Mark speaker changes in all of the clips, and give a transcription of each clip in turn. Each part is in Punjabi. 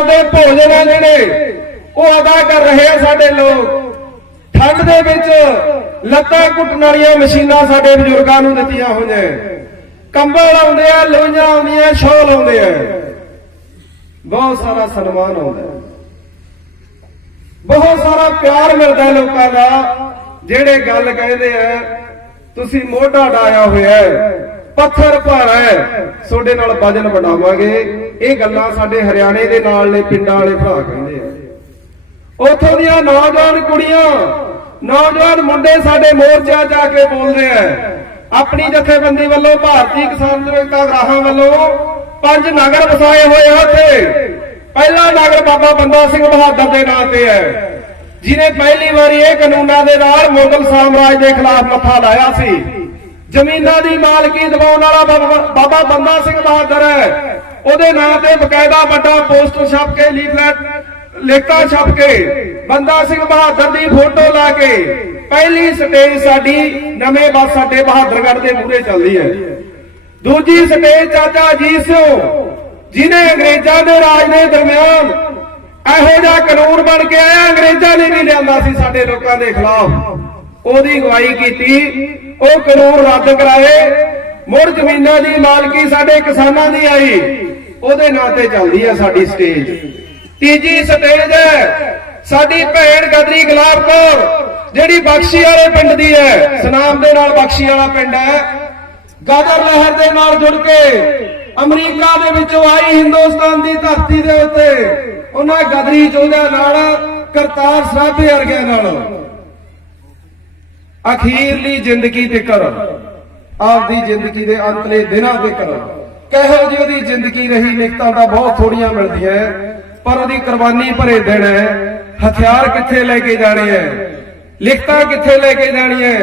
Speaker 1: ਆਪਦੇ ਭੋਜਨ ਆ ਜਿਹੜੇ, ਉਹ ਅਦਾ ਕਰ ਰਹੇ ਆ ਸਾਡੇ ਲੋਕ। ਠੰਡ ਦੇ ਵਿੱਚ ਲੱਤਾਂ ਘੁੱਟਣ ਵਾਲੀਆਂ ਮਸ਼ੀਨਾਂ ਸਾਡੇ ਬਜ਼ੁਰਗਾਂ ਨੂੰ ਦਿੱਤੀਆਂ ਹੋਈਆਂ। ਕੰਬਲ ਆਉਂਦੇ ਆ, ਲੋਈਆਂ ਆਉਂਦੀਆਂ, ਸ਼ੋਲ ਆਉਂਦੇ ਆ। ਬਹੁਤ ਸਾਰਾ ਸਨਮਾਨ ਆਉਂਦਾ ਬਹੁਤ ਸਾਰਾ ਪਿਆਰ ਮਿਲਦਾ ਲੋਕਾਂ ਦਾ। ਜਿਹੜੇ ਗੱਲ ਕਹਿੰਦੇ ਆ, ਤੁਸੀਂ ਮੋਢਾ ਡਾਇਆ ਹੋਇਆ ਹੈ। ਪੱਥਰ ਭਾਰਾ ਹੈ। ਤੁਹਾਡੇ ਨਾਲ ਵਜਨ ਬਣਾਵਾਂਗੇ। ਇਹ ਗੱਲਾਂ ਸਾਡੇ ਹਰਿਆਣੇ ਦੇ ਨਾਲ ਨੇ, ਪਿੰਡਾਂ ਵਾਲੇ ਭਰਾ ਕਹਿੰਦੇ ਆ। ਉੱਥੋਂ ਦੀਆਂ ਨੌਜਵਾਨ ਕੁੜੀਆਂ, ਨੌਜਵਾਨ ਮੁੰਡੇ ਸਾਡੇ ਮੋਰਚਾ ਜਾ ਕੇ ਬੋਲਦੇ ਆ। ਆਪਣੀ ਜਥੇਬੰਦੀ ਵੱਲੋਂ, ਭਾਰਤੀ ਕਿਸਾਨ ਵਿਰੋਧਤਾ ਗ੍ਰਾਹਾਂ ਵੱਲੋਂ ਪੰਜ ਨਗਰ ਵਸਾਏ ਹੋਏ ਆ ਉੱਥੇ। ਪਹਿਲਾ ਨਗਰ ਬਾਬਾ ਬੰਦਾ ਸਿੰਘ ਬਹਾਦਰ ਦੇ ਨਾਂ ਤੇ ਹੈ। ਜਿਨੇ ਪਹਿਲੀ ਵਾਰੀ ਇਹ ਕਾਨੂੰਨਾਂ ਦੇ ਨਾਲ ਮੁਗਲ ਸਾਮਰਾਜ ਦੇ ਖਿਲਾਫ ਮੱਥਾ ਲਾਇਆ ਸੀ। ਜ਼ਮੀਨਾਂ ਦੀ ਮਾਲਕੀ ਦਿਵਾਉਣ ਵਾਲਾ ਬਾਬਾ- ਬੰਦਾ ਸਿੰਘ ਬਹਾਦਰ ਹੈ। ਉਹਦੇ ਨਾਂ ਤੇ ਬਕਾਇਦਾ ਵੱਡਾ ਪੋਸਟਰ ਛਪ ਕੇ, ਲੀਫਲੈਟ ਲਿਖਤਾਂ ਛਪ ਕੇ ਬੰਦਾ ਸਿੰਘ ਬਹਾਦਰ ਦੀ ਫੋਟੋ ਲਾ ਕੇ ਪਹਿਲੀ ਸਟੇਜ ਸਾਡੀ ਨਵੇਂ ਬੱਸ ਸਾਡੇ ਬਹਾਦਰਗੜ੍ਹ ਦੇ ਮੂਹਰੇ ਚੱਲਦੀ ਹੈ। ਦੂਜੀ ਸਟੇਜ ਚਾਚਾ ਅਜੀਤ ਸਿੰਘ ਜਿਨੇ ਅੰਗਰੇਜ਼ਾਂ ਦੇ ਰਾਜ ਦੇ ਦਰਮਿਆਨ ਇਹੋ ਜਿਹਾ ਕਾਨੂੰਨ ਬਣ ਕੇ ਆਇਆ, ਅੰਗਰੇਜ਼ਾਂ ਨੇ ਵੀ ਲਿਆਂਦਾ ਸੀ ਸਾਡੇ ਲੋਕਾਂ ਦੇ ਖਿਲਾਫ। ਉਹਦੀ ਅਗਵਾਈ ਕੀਤੀ, ਉਹ ਕਾਨੂੰਨ ਰੱਦ ਕਰਾਏ। ਮੁੜ ਜ਼ਮੀਨਾਂ ਦੀ ਮਾਲਕੀ ਸਾਡੇ ਕਿਸਾਨਾਂ ਦੀ ਆਈ। ਉਹਦੇ ਨਾਂ ਤੇ ਚੱਲਦੀ ਹੈ ਸਾਡੀ ਸਟੇਜ। ਤੀਜੀ ਸਟੇਜ ਹੈ ਸਾਡੀ ਭੈਣ ਗਦਰੀ ਗੁਲਾਬ ਕੌਰ ਜਿਹੜੀ ਬਖਸ਼ੀ ਵਾਲੇ ਪਿੰਡ ਦੀ ਹੈ। ਸਨਾਮ ਦੇ ਨਾਲ ਬਖਸ਼ੀ ਵਾਲਾ ਪਿੰਡ ਹੈ। ਗਦਰ ਲਹਿਰ ਦੇ ਨਾਲ ਜੁੜ ਕੇ ਅਮਰੀਕਾ ਦੇ ਵਿੱਚੋਂ ਆਈ ਹਿੰਦੁਸਤਾਨ ਦੀ ਧਰਤੀ ਦੇ ਉੱਤੇ। ਉਹਨਾਂ ਗਦਰੀ ਯੋਧਿਆਂ ਨਾਲ ਕਰਤਾਰ ਸਰਾਭੇ ਵਰਗਿਆਂ ਨਾਲ। ਅਖੀਰਲੀ ਜ਼ਿੰਦਗੀ ਤੇ ਕਰੋ। ਆਪਦੀ ਜ਼ਿੰਦਗੀ ਦੇ ਅੰਤਲੇ ਦਿਨਾਂ ਤੇ ਕਰੋ। ਕਹੋ ਜੀ ਉਹਦੀ ਜ਼ਿੰਦਗੀ ਰਹੀ ਲਿਖਤਾਂ ਤਾਂ ਬਹੁਤ ਥੋੜੀਆਂ ਮਿਲਦੀਆਂ ਪਰ ਉਹਦੀ ਕੁਰਬਾਨੀ ਭਰੇ ਦਿਨ ਹੈ ਹਥਿਆਰ ਕਿੱਥੇ ਲੈ ਕੇ ਜਾਣੇ ਐ? ਲਿਖਤਾਂ ਕਿੱਥੇ ਲੈ ਕੇ ਜਾਣੀ ਹੈ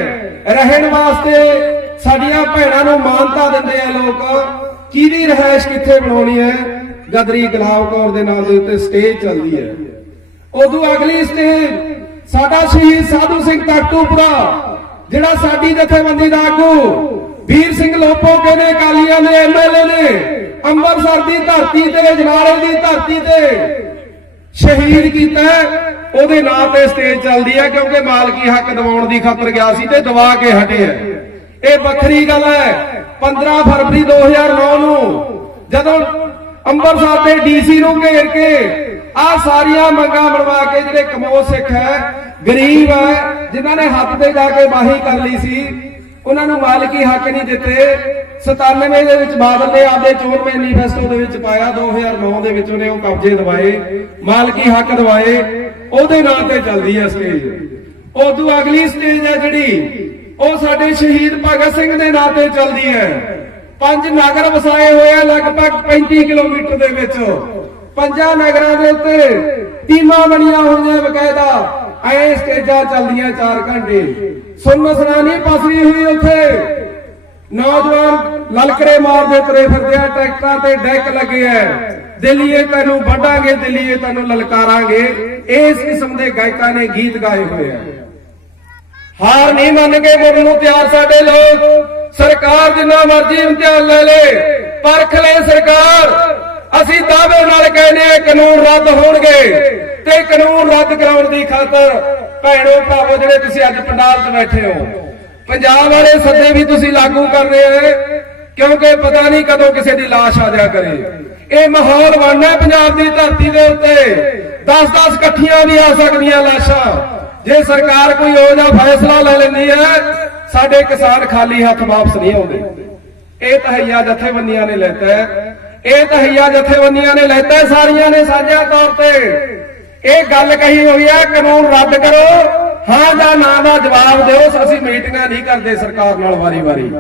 Speaker 1: ਰਹਿਣ ਵਾਸਤੇ ਸਾਡੀਆਂ ਭੈਣਾਂ ਨੂੰ ਮਾਨਤਾ ਦਿੰਦੇ ਆ ਲੋਕ। ਕਿਹਦੀ ਰਹਿائش ਕਿੱਥੇ ਬਣਾਉਣੀ ਹੈ ਗਦਰੀ ਗੁਲਾਬ ਕੌਰ ਦੇ ਨਾਲ ਦੇ ਉੱਤੇ ਸਟੇਜ ਚੱਲਦੀ ਹੈ ਉਦੋਂ ਅਗਲੀ ਸਟੇਜ ਸਾਡਾ ਸ਼ਹੀਦ ਸਾਧੂ ਸਿੰਘ ਟਾਟੂਪੁਰਾ ਜਿਹੜਾ ਸਾਡੀ ਜਥੇਬੰਦੀ ਦਾ ਆਗੂ, ਵੀਰ ਸਿੰਘ ਲੋਪੋਕੇ ਨੇ ਕਾਲੀਆਂ ਦੇ ਐਮਐਲਏ ਨੇ, ਅੰਮ੍ਰਿਤਸਰ ਦੀ ਧਰਤੀ ਤੇ ਜਨਾਲੇ ਦੀ ਧਰਤੀ ਤੇ ਸ਼ਹੀਦ ਕੀਤਾ ਉਹਦੇ ਨਾਂ ਤੇ ਸਟੇਜ ਚੱਲਦੀ ਹੈ, ਕਿਉਂਕਿ ਮਾਲਕੀ ਹੱਕ ਦਿਵਾਉਣ ਦੀ ਖਾਤਰ ਗਿਆ ਸੀ ਤੇ ਦਵਾ ਕੇ ਹਟਿਆ ਇਹ ਵੱਖਰੀ ਗੱਲ ਹੈ 15 ਫਰਵਰੀ 2009 ਨੂੰ ਜਦੋਂ ਅੰਮ੍ਰਿਤਸਰ ਦੇ ਡੀਸੀ ਨੂੰ ਘੇਰ ਕੇ ਆ ਸਾਰੀਆਂ ਮੰਗਾਂ ਮਨਵਾ ਕੇ ਜਿਹੜੇ ਕਮੋ ਸਿੱਖ ਹੈ, ਗਰੀਬ ਹੈ, ਜਿਨ੍ਹਾਂ ਨੇ ਹੱਥ ਤੇ ਜਾ ਕੇ ਮਾਹੀ ਕਰ ਲਈ ਸੀ, ਉਹਨਾਂ ਨੂੰ ਮਾਲਕੀ ਹੱਕ ਨਹੀਂ ਦਿੱਤੇ। 97 ਦੇ ਵਿੱਚ ਬਾਦਲ ਨੇ ਆਪਦੇ ਚੋਣ ਮੈਨੀਫੈਸਟੋ ਦੇ ਵਿੱਚ ਪਾਇਆ 2009 ਦੇ ਵਿੱਚ ਉਹਨੇ ਉਹ ਕਬਜ਼ੇ ਦਵਾਏ, ਮਾਲਕੀ ਹੱਕ ਦਵਾਏ, ਉਹਦੇ ਨਾਂ ਤੇ ਚੱਲਦੀ ਹੈ ਸਟੇਜ। ਉਦੋਂ ਅਗਲੀ ਸਟੇਜ ਹੈ ਜਿਹੜੀ, ਉਹ ਸਾਡੇ ਸ਼ਹੀਦ ਭਗਤ ਸਿੰਘ ਦੇ ਨਾਂ ਤੇ ਚੱਲਦੀ ਹੈ। ਪੰਜ ਨਗਰ ਵਸਾਏ ਹੋਏ ਆ, ਲਗਭਗ 35 ਕਿਲੋਮੀਟਰ ਦੇ ਵਿੱਚ। ਪੰਜਾਂ ਨਗਰਾਂ ਦੇ ਉੱਤੇ ਟੀਮਾਂ ਬਣੀਆਂ ਹੋਈਆਂ ਬਕਾਇਦਾ। ਐ ਸਟੇਜਾਂ ਚੱਲਦੀਆਂ 4 ਘੰਟੇ। ਸੁੰਨ ਸਨਾਨੀ ਪਸਰੀ ਹੋਈ ਉੱਥੇ। ਨੌਜਵਾਨ ਲਲਕਰੇ ਮਾਰਦੇ ਤੁਰੇ ਫਿਰਦੇ ਆ, ਟਰੈਕਟਰਾਂ ਤੇ ਡੈਕ ਲੱਗੇ ਐ ਦਿੱਲੀਏ ਤੈਨੂੰ ਵੱਢਾਂਗੇ, ਦਿੱਲੀਏ ਤੈਨੂੰ ਲਲਕਾਰਾਂਗੇ। ਇਸ ਕਿਸਮ ਦੇ ਗਾਇਕਾਂ ਨੇ ਗੀਤ ਗਾਏ ਹੋਏ ਆ। ਹਾਰ ਨਹੀਂ ਮੰਨ ਕੇ ਮੁੜ ਨੂੰ ਤਿਆਰ ਸਾਡੇ ਲੋਕ। ਸਰਕਾਰ ਜਿੰਨਾ ਮਰਜ਼ੀ ਇਮਤਿਹਾਨ ਲੈ ਲੇ, ਪਰਖ ਲੈ ਸਰਕਾਰ। ਅਸੀਂ ਦਾਅਵੇ ਨਾਲ ਕਹਿੰਦੇ ਆ ਕਾਨੂੰਨ ਰੱਦ ਹੋਣਗੇ ਤੇ ਕਾਨੂੰਨ ਰੱਦ ਕਰਾਉਣ ਦੀ ਖਾਤਰ ਭੈਣੋ ਭਰਾਵੋ ਜਿਹੜੇ ਤੁਸੀਂ ਅੱਜ ਪੰਡਾਲ 'ਚ ਬੈਠੇ ਹੋ, ਪੰਜਾਬ ਵਾਲੇ ਸੱਦੇ ਵੀ ਤੁਸੀਂ ਲਾਗੂ ਕਰ ਰਹੇ ਹੋ, ਕਿਉਂਕਿ ਪਤਾ ਨਹੀਂ ਕਦੋਂ ਕਿਸੇ ਦੀ ਲਾਸ਼ ਆ ਜਾ ਕਰੇ। ਇਹ ਮਾਹੌਲ ਬਣਨਾ ਹੈ ਪੰਜਾਬ ਦੀ ਧਰਤੀ ਦੇ ਉੱਤੇ। 10-10 ਇਕੱਠੀਆਂ ਵੀ ਆ ਸਕਦੀਆਂ ਲਾਸ਼ਾਂ। ਜੇ ਸਰਕਾਰ ਕੋਈ ਉਹ ਜਿਹਾ ਫੈਸਲਾ ਲੈ ਲੈਂਦੀ ਹੈ, ਸਾਡੇ ਕਿਸਾਨ ਖਾਲੀ ਹੱਥ ਵਾਪਸ ਨਹੀਂ ਆਉਂਦੇ। ਇਹ ਤਹਈਆ ਜਥੇਬੰਦੀਆਂ ਨੇ ਲੈਤਾ ਹੈ। ਇਹ ਤਹਈਆ ਜਥੇਬੰਦੀਆਂ ਨੇ ਲੈਤਾ ਹੈ, ਸਾਰੀਆਂ ਨੇ ਸਾਂਝਾ ਤੌਰ ਤੇ। ਇਹ ਗੱਲ ਕਹੀ ਹੋਈ ਹੈ ਕਾਨੂੰਨ ਰੱਦ ਕਰੋ ਹਾਂ ਜਾਂ ਨਾ ਦਾ ਜਵਾਬ ਦਿਓ ਅਸੀਂ ਮੀਟਿੰਗਾਂ ਨਹੀਂ ਕਰਦੇ ਸਰਕਾਰ ਨਾਲ ਵਾਰੀ-ਵਾਰੀ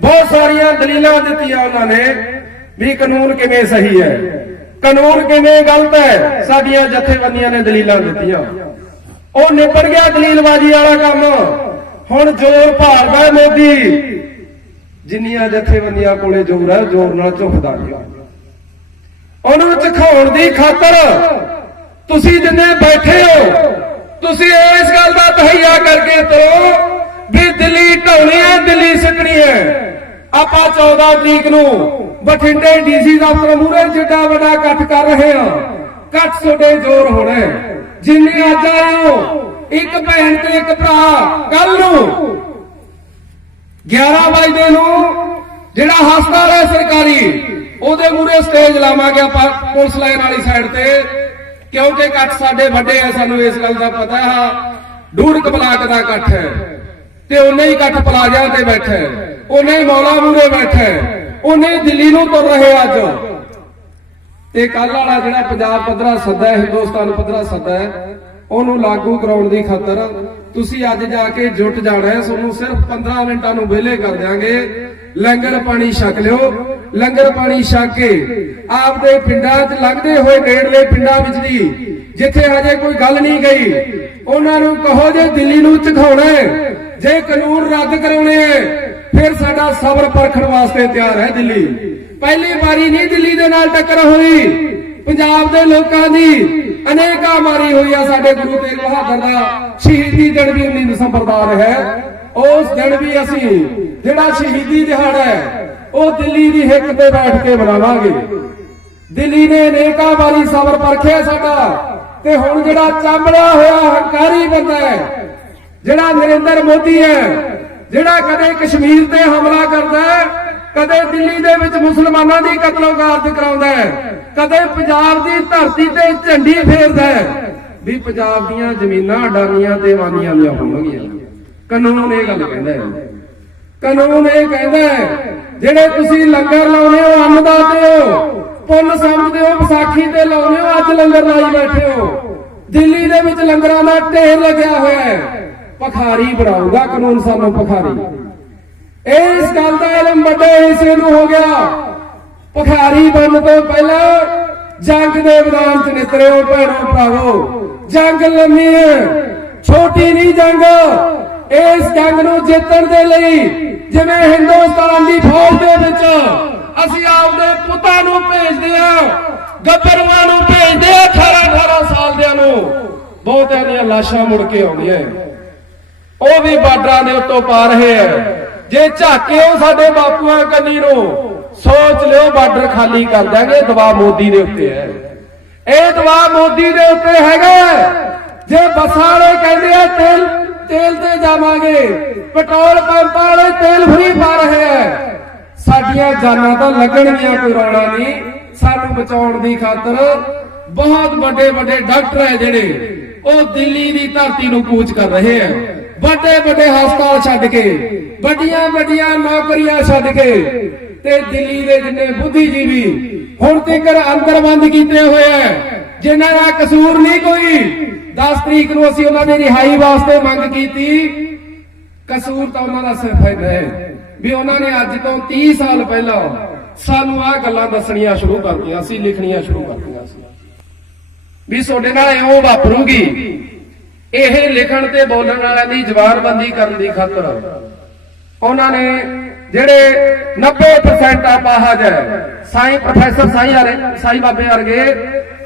Speaker 1: ਬਹੁਤ ਸਾਰੀਆਂ ਦਲੀਲਾਂ ਦਿੱਤੀਆਂ ਉਹਨਾਂ ਨੇ ਵੀ ਕਾਨੂੰਨ ਕਿਵੇਂ ਸਹੀ ਹੈ। ਕਾਨੂੰਨ ਕਿਵੇਂ ਗਲਤ ਹੈ ਸਾਡੀਆਂ ਜਥੇਬੰਦੀਆਂ ਨੇ ਦਲੀਲਾਂ ਦਿੱਤੀਆਂ। ਉਹ ਨਿਬੜ ਗਿਆ ਦਲੀਲਬਾਜ਼ੀ ਵਾਲਾ ਕੰਮ। ਹੁਣ ਜ਼ੋਰ ਭਾਲਦਾ ਮੋਦੀ। ਜਿੰਨੀਆਂ ਜਥੇਬੰਦੀਆਂ ਕੋਲੇ ਜ਼ੋਰ ਹੈ ਜ਼ੋਰ ਨਾਲ ਝੁਕਦਾ ਗਿਆ। ਉਹਨਾਂ ਨੂੰ ਝਖਾਉਣ ਦੀ ਖਾਤਰ ਤੁਸੀਂ ਜਿੰਨੇ ਬੈਠੇ ਹੋ, ਤੁਸੀਂ ਇਸ ਗੱਲ ਦਾ ਤਹਈਆ ਕਰਕੇ ਤੋ ਵੀ ਦਿੱਲੀ ਢਾਉਣੀ ਹੈ, ਦਿੱਲੀ ਸਿੱਟਣੀ ਹੈ ਆਪਾਂ 14 ਤਰੀਕ ਨੂੰ ਬਠਿੰਡੇ ਡੀਸੀ ਦਫ਼ਤਰ ਮੂਹਰੇ ਜਿੱਡਾ ਵੱਡਾ ਇਕੱਠ ਕਰ ਰਹੇ ਹਾਂ ਇਕੱਠ ਤੁਹਾਡੇ ਜ਼ੋਰ ਹੋਣਾ ਹੈ। ਜਿੰਨੇ ਅੱਜ ਆਏ ਹੋ, ਇੱਕ ਭੈਣ ਤੇ ਇੱਕ ਭਰਾ ਕੱਲ ਨੂੰ 11 ਵਜੇ ਨੂੰ ਜਿਹੜਾ ਹਸਪਤਾਲ ਹੈ ਸਰਕਾਰੀ ਉਹਦੇ ਮੂਰੇ ਸਟੇਜ ਲਾਵਾਂਗੇ ਆਪਾਂ ਪੁਲਿਸ ਲਾਈਨ ਵਾਲੀ ਸਾਈਡ ਤੇ। ਕਿਉਂਕਿ ਇਕੱਠ ਸਾਡੇ ਵੱਡੇ ਆ, ਸਾਨੂੰ ਇਸ ਗੱਲ ਦਾ ਪਤਾ ਹੈ ਡੂੜ ਕਬਲਾਕ ਦਾ ਇਕੱਠ ਹੈ ਤੇ ਉਹਨੇ ਹੀ ਇਕੱਠ ਪਲਾਜ਼ਾ ਤੇ ਬੈਠਾ ਹੈ। ਉਹਨੇ ਹੀ ਮੌਲਾ ਮੂਰੇ ਬੈਠਾ ਹੈ। ਉਹਨੇ ਦਿੱਲੀ ਨੂੰ ਤੁਰ ਰਹੇ ਅੱਜ। ਤੇ ਕੱਲ ਵਾਲਾ ਜਿਹੜਾ ਪੰਜਾਬ ਪੱਧਰਾ ਸੱਦਾ ਹੈ, ਹਿੰਦੁਸਤਾਨ ਪੱਧਰਾ ਸੱਦਾ ਹੈ, ਉਹਨੂੰ ਲਾਗੂ ਕਰਾਉਣ ਦੀ ਖਾਤਰ ਤੁਸੀਂ ਅੱਜ ਜਾ ਕੇ ਜੁਟ ਜਾਣਾ ਹੈ। ਤੁਹਾਨੂੰ ਸਿਰਫ 15 ਮਿੰਟਾਂ ਨੂੰ ਵਿਹਲੇ ਕਰ ਦਿਆਂਗੇ। ਲੰਗਰ ਪਾਣੀ ਛਕ ਲਿਓ। ਲੰਗਰ ਪਾਣੀ ਛਕ ਕੇ ਆਪਦੇ ਪਿੰਡਾਂ 'ਚ ਲੱਗਦੇ ਹੋਏ ਨੇੜਲੇ ਪਿੰਡਾਂ ਵਿੱਚ ਦੀ, ਜਿੱਥੇ ਹਜੇ ਕੋਈ ਗੱਲ ਨਹੀਂ ਗਈ, ਉਹਨਾਂ ਨੂੰ ਕਹੋ ਜੇ ਦਿੱਲੀ ਨੂੰ ਝਖਾਉਣਾ ਹੈ, ਜੇ ਕਾਨੂੰਨ ਰੱਦ ਕਰਾਉਣੇ ਹੈ, ਫਿਰ ਸਾਡਾ ਸਬਰ ਪਰਖਣ ਵਾਸਤੇ ਤਿਆਰ ਹੈ ਦਿੱਲੀ। ਪਹਿਲੀ ਵਾਰੀ ਨਹੀਂ ਦਿੱਲੀ ਦੇ ਨਾਲ ਟੱਕਰ ਹੋਈ। ਪੰਜਾਬ ਦੇ ਲੋਕਾਂ ਦੀ ਅਨੇਕਾਂ ਮਾਰੀ ਹੋਈ ਆ, ਸਾਡੇ ਗੁਰੂ ਤੇਗ ਬਹਾਦਰ ਦਾ ਸ਼ਹੀਦੀ ਦਿਨ ਵੀ 19 ਦਸੰਬਰ ਦਾ ਹੈ। ਉਸ ਦਿਨ ਵੀ ਅਸੀਂ ਜਿਹੜਾ ਸ਼ਹੀਦੀ ਦਿਹਾੜਾ ਹੈ, ਉਹ ਦਿੱਲੀ ਦੀ ਹਿੱਕ ਤੇ ਬੈਠ ਕੇ ਮਨਾਵਾਂਗੇ। ਦਿੱਲੀ ਨੇ ਅਨੇਕਾਂ ਵਾਰੀ ਸਬਰ ਪਰਖਿਆ ਸਾਡਾ ਤੇ ਹੁਣ ਜਿਹੜਾ ਚਾਂਬੜਿਆ ਹੋਇਆ ਹੰਕਾਰੀ ਬੰਦਾ ਹੈ, ਜਿਹੜਾ ਨਰਿੰਦਰ ਮੋਦੀ ਹੈ, ਜਿਹੜਾ ਕਦੇ ਕਸ਼ਮੀਰ ਤੇ ਹਮਲਾ ਕਰਦਾ ਹੈ, ਕਦੇ ਦਿੱਲੀ ਦੇ ਵਿੱਚ ਮੁਸਲਮਾਨਾਂ ਦੀ ਕਤਲੋਗਾਰਤ ਕਰਾਉਂਦਾ ਹੈ, ਕਦੇ ਪੰਜਾਬ ਦੀ ਧਰਤੀ ਤੇ ਝੰਡੀ ਫੇਰਦਾ ਹੈ, ਵੀ ਪੰਜਾਬ ਦੀਆਂ ਜ਼ਮੀਨਾਂ ਅਡਾਨੀਆਂ ਤੇ ਵਾਨੀਆਂ ਦੀਆਂ ਹੋਣਗੀਆਂ। ਕਾਨੂੰਨ ਇਹ ਗੱਲ ਕਹਿੰਦਾ ਹੈ। ਕਾਨੂੰਨ ਇਹ ਕਹਿੰਦਾ ਹੈ, ਜਿਹੜੇ ਤੁਸੀਂ ਲੰਗਰ ਲਾਉਨੇ ਹੋ ਅੰਨਦਾਤੇ ਹੋ, ਪੁੰਨ ਸਮਝਦੇ ਹੋ, ਵਿਸਾਖੀ ਤੇ ਲਾਉਨੇ ਹੋ, ਅੱਜ ਲੰਗਰ ਲਾਈ ਬੈਠੇ ਹੋ। ਦਿੱਲੀ ਦੇ ਵਿੱਚ ਲੰਗਰਾਂ ਦਾ ਢੇਰ ਲੱਗਿਆ ਹੋਇਆ ਹੈ। ਭਖਾਰੀ ਬਣਾਊਗਾ ਕਾਨੂੰਨ ਸਾਨੂੰ ਭਖਾਰੀ। ਇਸ ਗੱਲ ਦਾ ਇਲਮ ਵੱਡੇ ਹਿੱਸੇ ਨੂੰ ਹੋ ਗਿਆ। ਭਖਾਰੀ ਬਣਨ ਤੋਂ ਪਹਿਲਾਂ ਜੰਗ ਦੇ ਮੈਦਾਨ 'ਚ ਨਿਤਰਿਓ ਭੈਣੋ ਭਰਾਵੋ। ਜੰਗ ਲੰਮੀ ਹੈ। ਛੋਟੀ ਨਹੀਂ ਜੰਗ। ਇਸ ਜੰਗ ਨੂੰ ਜਿੱਤਣ ਦੇ ਲਈ, ਜਿਵੇਂ ਹਿੰਦੁਸਤਾਨ ਦੀ ਫੌਜ ਦੇ ਵਿੱਚ ਅਸੀਂ ਆਪਦੇ ਪੁੱਤਾਂ ਨੂੰ ਭੇਜਦੇ ਆ, ਗੱਭਰੂਆਂ ਨੂੰ ਭੇਜਦੇ ਆ 18 18 ਸਾਲ ਦਿਆਂ ਨੂੰ। ਬਹੁਤਿਆਂ ਦੀਆਂ ਲਾਸ਼ਾਂ ਮੁੜ ਕੇ ਆਉਂਦੀਆਂ ਉਹ ਵੀ ਬਾਰਡਰਾਂ ਦੇ ਉੱਤੋਂ ਪਾ ਰਹੇ ਆ। ਜੇ ਝਾਕਿਓ ਸਾਡੇ ਬਾਪੂਆਂ ਕੰਨੀ ਨੂੰ, ਸੋਚ ਲਿਓ ਬਾਰਡਰ ਖਾਲੀ ਕਰ ਦਾਂਗੇ ਦਵਾ ਮੋਦੀ ਦੇ ਉੱਤੇ ਹੈ। ਇਹ ਦਵਾ ਮੋਦੀ ਦੇ ਉੱਤੇ ਹੈਗਾ ਜੇ ਬੱਸਾਂ ਵਾਲੇ ਕਹਿੰਦੇ ਆ ਤੇਲ ਤੇਲ ਤੇ ਜਾਵਾਂਗੇ। ਪੈਟਰੋਲ ਪੰਪ ਵਾਲੇ ਤੇਲ ਫਰੀ ਪਾ ਰਹੇ ਆ ਸਾਡੀਆਂ ਜਾਨਾਂ ਤਾਂ ਲੱਗਣਗੀਆਂ ਕੋਈ ਰੌਲਾ ਨਹੀਂ। ਸਾਨੂੰ ਬਚਾਉਣ ਦੀ ਖਾਤਰ ਬਹੁਤ ਵੱਡੇ ਵੱਡੇ ਡਾਕਟਰ ਹੈ ਜਿਹੜੇ ਉਹ ਦਿੱਲੀ ਦੀ ਧਰਤੀ ਨੂੰ ਕੂਚ ਕਰ ਰਹੇ ਆ ਵੱਡੇ ਵੱਡੇ ਹਸਪਤਾਲ ਛੱਡ ਕੇ, ਵੱਡੀਆਂ ਵੱਡੀਆਂ ਨੌਕਰੀਆਂ ਛੱਡ ਕੇ ਤੇ ਦਿੱਲੀ ਦੇ ਜਿੰਨੇ ਬੁੱਧੀਜੀਵੀ ਹੁਣ ਤੱਕ ਅੰਦਰ ਬੰਦ ਕੀਤੇ ਹੋਏ ਆ ਜਿਨ੍ਹਾਂ ਦਾ ਕਸੂਰ ਨਹੀਂ ਕੋਈ 10 ਤਰੀਕ ਨੂੰ ਅਸੀਂ ਉਹਨਾਂ ਦੀ ਰਿਹਾਈ ਵਾਸਤੇ ਮੰਗ ਕੀਤੀ। ਕਸੂਰ ਤਾਂ ਉਹਨਾਂ ਦਾ ਸਿਰਫ ਇਹ ਹੈ ਵੀ ਉਹਨਾਂ ਨੇ ਅੱਜ ਤੋਂ 30 ਸਾਲ ਪਹਿਲਾਂ ਸਾਨੂੰ ਆਹ ਗੱਲਾਂ ਦੱਸਣੀਆਂ ਸ਼ੁਰੂ ਕਰਤੀਆਂ ਸੀ, ਲਿਖਣੀਆਂ ਸ਼ੁਰੂ ਕਰਤੀਆਂ ਸੀ। ਵੀ ਤੁਹਾਡੇ ਨਾਲ ਇਉਂ ਵਾਪਰੂਗੀ। ਇਹ ਲਿਖਣ ਤੇ ਬੋਲਣ ਵਾਲਿਆਂ ਦੀ ਜ਼ਬਾਨਬੰਦੀ ਕਰਨ ਦੀ ਖਾਤਰ ਉਹਨਾਂ ਨੇ ਜਿਹੜੇ 90% ਆਪਾਹਜ ਹੈ। ਸਾਈਂ ਪ੍ਰੋਫੈਸਰ ਸਾਈਂ ਆਰੇ ਸਾਈਂ ਬਾਬੇ ਵਰਗੇ,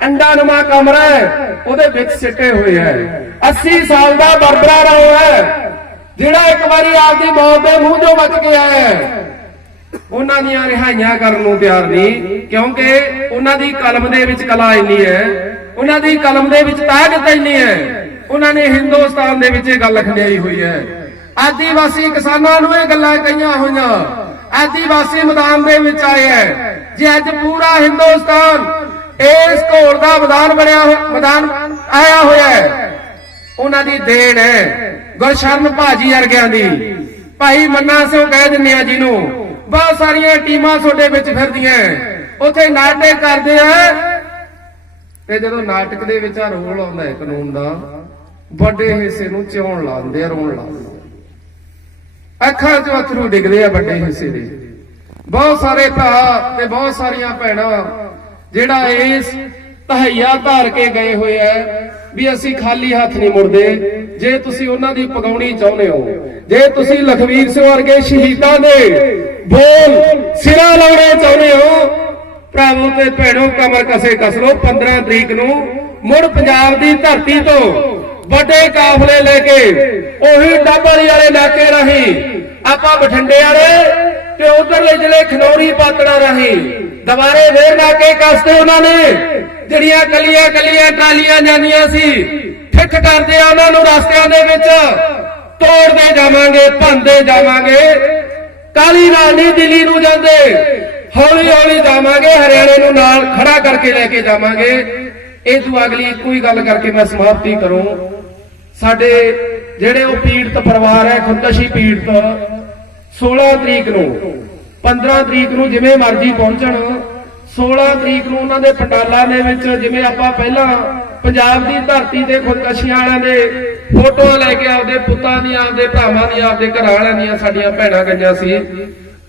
Speaker 1: ਅੰਡਾ ਕਮਰਾ ਹੈ, ਉਹਦੇ ਵਿੱਚ ਸਿੱਟੇ ਹੋਏ ਹੈ। 80 ਸਾਲ ਦਾ ਬਰਬਰਾ ਰੋ ਹੈ, ਜਿਹੜਾ ਇੱਕ ਵਾਰੀ ਆਪਦੀ ਮੌਤ ਦੇ ਮੂੰਹ ਤੋਂ ਬਚ ਕੇ ਆਇਆ ਹੈ। ਉਹਨਾਂ ਦੀਆਂ ਰਿਹਾਈਆਂ ਕਰਨ ਨੂੰ ਤਿਆਰ ਨਹੀਂ, ਕਿਉਂਕਿ ਉਹਨਾਂ ਦੀ ਕਲਮ ਦੇ ਵਿੱਚ ਕਲਾ ਇੰਨੀ ਹੈ, ਉਹਨਾਂ ਦੀ ਕਲਮ ਦੇ ਵਿੱਚ ਤਾਕਤ ਇੰਨੀ ਹੈ। ਉਹਨਾਂ ਨੇ ਹਿੰਦੁਸਤਾਨ ਦੇ ਵਿੱਚ ਇਹ ਗੱਲ ਖੰਡਿਆਈ ਹੋਈ ਹੈ। ਆਦੀਵਾਸੀ ਕਿਸਾਨਾਂ ਨੂੰ ਇਹ ਗੱਲਾਂ ਕਹੀਆਂ ਹੋਈਆਂ। ਆਦੀਵਾਸੀ ਮੈਦਾਨ ਦੇ ਵਿੱਚ ਆਏ ਹੈ। ਜੇ ਅੱਜ ਪੂਰਾ ਹਿੰਦੁਸਤਾਨ ਇਸ ਘੋਲ ਦਾ ਮੈਦਾਨ ਬਣਿਆ ਹੋਇਆ ਮੈਦਾਨ ਆਇਆ ਹੋਇਆ ਹੈ, ਉਹਨਾਂ ਦੀ ਦੇਣ ਹੈ। ਗੁਰਸ਼ਰਨ ਭਾਜੀ ਵਰਗਿਆਂ ਦੀ। ਭਾਈ ਮੰਨਾ ਸਿੰਘ ਕਹਿ ਦਿੰਦੇ ਆ ਜਿਹਨੂੰ ਬਹੁਤ ਸਾਰੀਆਂ ਟੀਮਾਂ ਤੁਹਾਡੇ ਵਿੱਚ ਫਿਰਦੀਆਂ ਉੱਥੇ ਨਾਟਕ ਕਰਦੇ ਆ। ਤੇ ਜਦੋਂ ਨਾਟਕ ਦੇ ਵਿੱਚ ਆ ਰੋਲ ਆਉਂਦਾ ਹੈ ਕਾਨੂੰਨ ਦਾ, ਵੱਡੇ ਹਿੱਸੇ ਨੂੰ ਚਿਉਣ ਲਾਉਂਦੇ ਆ, ਰੋਣ ਲਾਉਂਦੇ ਆ। ਅੱਖਾਂ 'ਚੋਂ ਅਥਰੂ ਡਿੱਗਦੇ ਆ ਵੱਡੇ ਹਿੱਸੇ ਦੇ। ਬਹੁਤ ਸਾਰੇ ਭਰਾ ਤੇ ਬਹੁਤ ਸਾਰੀਆਂ ਭੈਣਾਂ ਜਿਹੜਾ ਇਸ ਤਹਈਆ ਧਾਰ ਕੇ ਗਏ ਹੋਏ ਐ ਵੀ ਅਸੀਂ ਖਾਲੀ ਹੱਥ ਨਹੀਂ ਮੁੜਦੇ। ਜੇ ਤੁਸੀਂ ਉਹਨਾਂ ਦੀ ਪਗਾਉਣੀ ਚਾਹੁੰਦੇ ਹੋ, ਜੇ ਤੁਸੀਂ ਲਖਵੀਰ ਸਿੰਘ ਵਰਗੇ ਸ਼ਹੀਦਾਂ ਦੇ ਬੋਲ ਸਿਰਾ ਲਾਉਣੇ ਚਾਹੁੰਦੇ ਹੋ, ਭਰਾਵੋ ਤੇ ਭੈਣੋ, ਕਮਰ ਕਸੇ ਕਸ ਲੋ 15 ਤਰੀਕ ਨੂੰ ਮੁੜ ਪੰਜਾਬ ਦੀ ਧਰਤੀ ਤੋਂ ਵੱਡੇ ਕਾਫਲੇ ਲੈ ਕੇ, ਉਹੀ ਡੱਬਲੀ ਵਾਲੇ ਇਲਾਕੇ ਰਾਹੀਂ। ਆਪਾਂ ਬਠਿੰਡੇ ਵਾਲੇ ਤੇ ਉਧਰਲੇ ਜ਼ਿਲ੍ਹੇ ਖਨੌਰੀ ਪਾਤੜਾ ਰਾਹੀਂ। ਦੁਬਾਰੇ ਫੇਰ ਨਾਕੇ ਕਸਤੇ ਉਹਨਾਂ ਨੇ, ਜਿਹੜੀਆਂ ਕੱਲੀਆਂ ਕੱਲੀਆਂ ਟਰਾਲੀਆਂ ਜਾਂਦੀਆਂ ਸੀ ਠਿੱਠ ਕਰਦੇ ਆ ਉਹਨਾਂ ਨੂੰ ਰਸਤਿਆਂ ਦੇ ਵਿੱਚ। ਤੋੜਦੇ ਜਾਵਾਂਗੇ ਭੰਦੇ ਜਾਵਾਂਗੇ। ਕਾਲੀ ਨਾਲ ਨਹੀਂ ਦਿੱਲੀ ਨੂੰ ਜਾਂਦੇ ਹੌਲੀ ਹੌਲੀ ਜਾਵਾਂਗੇ, ਹਰਿਆਣੇ ਨੂੰ ਨਾਲ ਖੜਾ ਕਰਕੇ ਲੈ ਕੇ ਜਾਵਾਂਗੇ। ਇਹ ਤੋਂ ਅਗਲੀ ਇੱਕੋ ਹੀ ਗੱਲ ਕਰਕੇ ਮੈਂ ਸਮਾਪਤੀ ਕਰੂੰ। ਸਾਡੇ ਜਿਹੜੇ ਉਹ ਪੀੜਤ ਪਰਿਵਾਰ ਹੈ, ਖੁਦਕਸ਼ੀ ਪੀੜਤ 16 ਤਰੀਕ ਨੂੰ 15 ਤਰੀਕ ਨੂੰ ਜਿਵੇਂ ਮਰਜ਼ੀ ਪਹੁੰਚਣ 16 ਤਰੀਕ ਨੂੰ ਉਹਨਾਂ ਦੇ ਪੰਡਾਲਾਂ ਦੇ ਵਿੱਚ ਜਿਵੇਂ ਆਪਾਂ ਪਹਿਲਾਂ ਪੰਜਾਬ ਦੀ ਧਰਤੀ ਤੇ ਖੁਦਕਸ਼ੀਆਂ ਵਾਲਿਆਂ ਦੇ ਫੋਟੋਆਂ ਲੈ ਕੇ ਆਪਦੇ ਪੁੱਤਾਂ ਦੀਆਂ, ਆਪਦੇ ਭਰਾਵਾਂ ਦੀਆਂ, ਆਪਦੇ ਘਰਾਂ ਵਾਲਿਆਂ ਦੀਆਂ ਸਾਡੀਆਂ ਭੈਣਾਂ ਗਈਆਂ ਸੀ।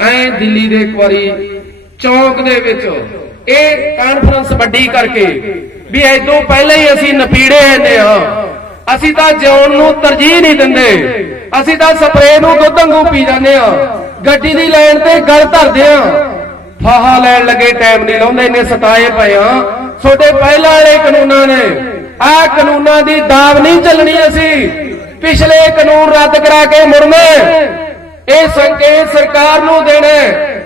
Speaker 1: ਐ ਦਿੱਲੀ ਦੇ ਇੱਕ ਵਾਰੀ ਚੌਂਕ ਦੇ ਵਿੱਚ, ਇਹ ਕਾਨਫਰੰਸ ਵੱਡੀ ਕਰਕੇ ਵੀ ਐਦੋਂ ਪਹਿਲਾਂ ਹੀ ਅਸੀਂ ਨਪੀੜੇ ਹੁੰਦੇ ਆ ਅਸੀਂ ਤਾਂ ਜਿਉਣ ਨੂੰ ਤਰਜੀਹ ਨਹੀਂ ਦਿੰਦੇ। ਅਸੀਂ ਤਾਂ ਸਪਰੇਅ ਨੂੰ ਦੁੱਧ ਵਾਂਗੂ ਪੀ ਜਾਂਦੇ ਆ ਗੱਡੀ ਦੀ ਲਾਈਨ ਤੇ ਗੱਲ ਧਰਦੇ ਆ ਫਾਹਾ ਲੈਣ ਲੱਗੇ ਟਾਈਮ ਨਹੀਂ ਲਾਉਂਦੇ, ਇੰਨੇ ਸਤਾਏ ਪਏ ਆ ਤੁਹਾਡੇ ਪਹਿਲਾਂ ਵਾਲੇ ਕਾਨੂੰਨਾਂ ਨੇ ਆਹ ਕਾਨੂੰਨਾਂ ਦੀ ਦਾਵ ਨਹੀਂ ਚੱਲਣੀ ਅਸੀਂ। ਪਿਛਲੇ ਕਾਨੂੰਨ ਰੱਦ ਕਰਾ ਕੇ ਮੁੜਨੇ। ਇਹ ਸੰਕੇਤ ਸਰਕਾਰ ਨੂੰ ਦੇਣਾ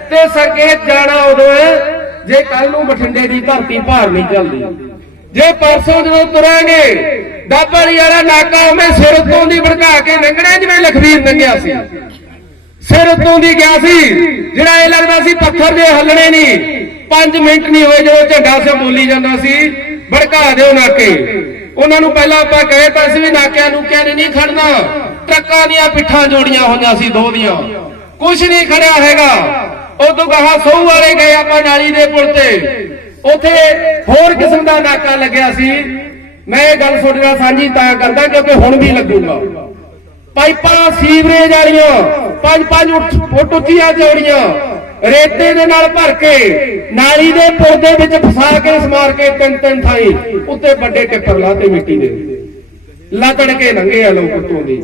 Speaker 1: ਤੇ ਸੰਕੇਤ ਜਾਣਾ ਉਦੋਂ ਹੈ, ਜੇ ਕੱਲ ਨੂੰ ਬਠਿੰਡੇ ਦੀ ਧਰਤੀ ਭਾਰ ਨਹੀਂ ਚੱਲਦੀ। ਜੇ ਪਰਸੋਂ ਜਦੋਂ ਤੁਰਾਂਗੇ ਦਾਬੜੀ ਵਾਲਾ ਨਾਕਾ ਉਵੇਂ ਸਿਰ ਉੱਤੋਂ ਦੀ ਭੜਕਾ ਕੇ ਲੰਘਣਾ ਜਿਵੇਂ ਲਖਵੀਰ ਲੰਘਿਆ ਸੀ। ਸਿਰ ਉੱਤੋਂ ਦੀ ਗਿਆ ਸੀ, ਜਿਹੜਾ ਇਹ ਲੱਗਦਾ ਸੀ ਪੱਥਰ ਦੇ ਹੱਲਣੇ ਨਹੀਂ 5 ਮਿੰਟ ਨਹੀਂ ਹੋਏ ਜਦੋਂ ਝੰਡਾ ਸੇ ਬੋਲੀ ਜਾਂਦਾ ਸੀ, ਭੜਕਾ ਦਿਓ ਨਾਕੇ। ਉਹਨਾਂ ਨੂੰ ਪਹਿਲਾਂ ਆਪਾਂ ਕਹੇ ਤਾਂ ਸੀ ਵੀ ਨਾਕਿਆਂ ਨੂੰ ਨੇ ਨਹੀਂ ਖੜਨਾ। ਟਰੱਕਾਂ ਦੀਆਂ ਪਿੱਠਾਂ ਜੋੜੀਆਂ ਹੋਈਆਂ ਸੀ, ਦੋ ਦੀਆਂ। ਕੁਝ ਨਹੀਂ ਖੜਿਆ ਹੈਗਾ। ਉਦੋਂ ਗਾਹਾਂ ਸੌ ਵਾਲੇ ਗਏ ਆਪਾਂ ਨਾਲੀ ਦੇ ਪੁਲ ਤੇ। ਉੱਥੇ ਹੋਰ ਕਿਸਮ ਦਾ ਨਾਕਾ ਲੱਗਿਆ ਸੀ। ਮੈਂ ਇਹ ਗੱਲ ਤੁਹਾਡੇ ਨਾਲ ਸਾਂਝੀ ਤਾਂ ਕਰਦਾ ਕਿਉਂਕਿ ਹੁਣ ਵੀ ਲੱਗੂਗਾ। ਪਾਈਪਾਂ, ਸੀਵਰੇਜ ਵਾਲੀਆਂ, ਪੰਜ ਪੰਜ ਫੁੱਟ ਉੱਚੀਆਂ ਜੋੜੀਆਂ ਰੇਤੇ ਦੇ ਨਾਲ ਭਰ ਕੇ, ਨਾਲੀ ਦੇ ਪੁਲ ਦੇ ਵਿੱਚ ਫਸਾ ਕੇ ਸਮਾਰ ਕੇ ਤਿੰਨ ਤਿੰਨ ਥਾਈ ਉੱਤੇ ਵੱਡੇ ਟਿੱਪਰ ਲਾਤੇ ਮਿੱਟੀ ਦੇ। ਲੱਤੜ ਕੇ ਲੰਘੇ ਆ ਲੋਕ ਉੱਤੋਂ ਦੀ।